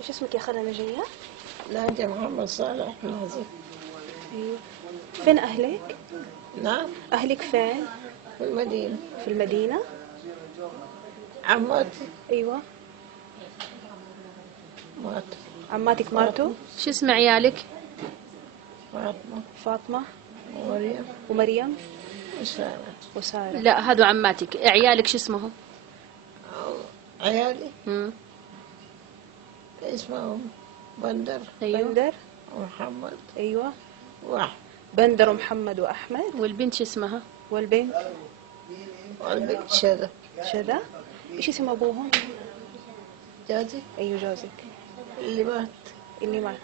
ايش اسمك يا خالة نجية؟ نادية محمد صالح نازل. ايوه. فين اهلك؟ نعم، اهلك فين؟ في المدينة. في المدينة؟ عماتي ايوه. مات. عماتك ماتوا؟ شو اسم عيالك؟ فاطمة فاطمة ومريم ومريم وسارة. وسارة. لا هذو عماتك. عيالك شو اسمهم؟ عيالي مم. اسمهم بندر ايوه. بندر. ومحمد ايوه. وأحمد بندر ومحمد واحمد. والبنت شو اسمها؟ والبنت والبنت شذا. شذا. ايش اسم ابوهم؟ جوزي ايوه جوزك. اللي مات اللي مات.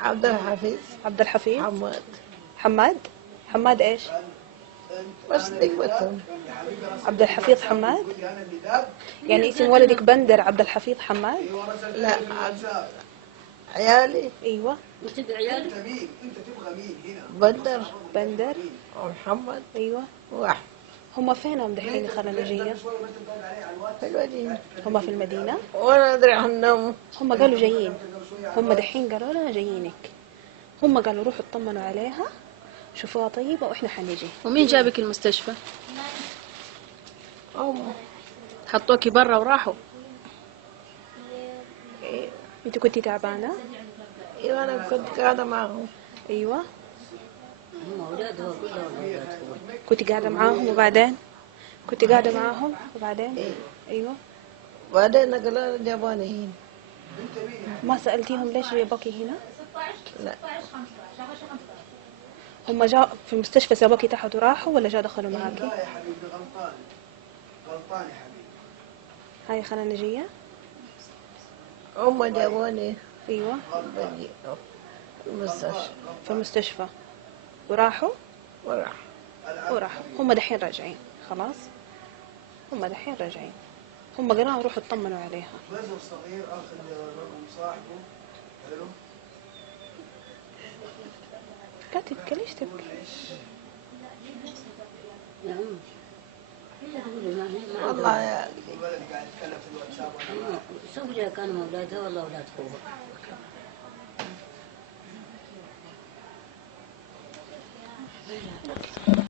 عبد الحفيظ عبد الحفيظ. حماد. حماد. حماد ايش؟ بس نكبتهم. عبد الحفيظ حماد. يعني اسم ولدك بندر عبد الحفيظ حماد؟ لا، عيالي ايوه. بندر بندر. ومحمد ايوه. وأحمد. هم فينهم دحين يا خالة نجية؟ في المدينة هم في المدينة؟ وأنا أدري عنهم. هم قالوا جايين. هم دحين قالوا لنا جايينك. هم قالوا روحوا اطمنوا عليها شوفوها طيبة واحنا حنيجي. ومين جابك المستشفى؟ هم حطوكي برا وراحوا؟ إيه. انت كنتي تعبانة؟ ايوه انا كنت قاعده معهم. ايوه. كنت قاعدة معاهم وبعدين؟ كنت قاعدة معاهم وبعدين؟ إيه. ايوه. بعدين قالوا جابوني هنا. ما سألتيهم ليش جابوكي هنا؟ لا، هم جاء في المستشفى سابوكي تحت وراحوا ولا جا دخلوا معاكي؟ لا يا حبيبي، غلطان غلطان يا حبيبي. هاي خالة نجية. هم جابوني ايوه. بدي في المستشفى في المستشفى وراحوا. وراح. هم دحين راجعين خلاص. هم دحين راجعين. هم قالوا روحوا اطمنوا عليها. رجل صغير اخذ رقم صاحبه. حلو. لا تبكي، ليش تبكي؟ والله يا الولد قاعد يتكلم في الواتساب وانا سوريا كانوا أولادها والله أولاد أخوها.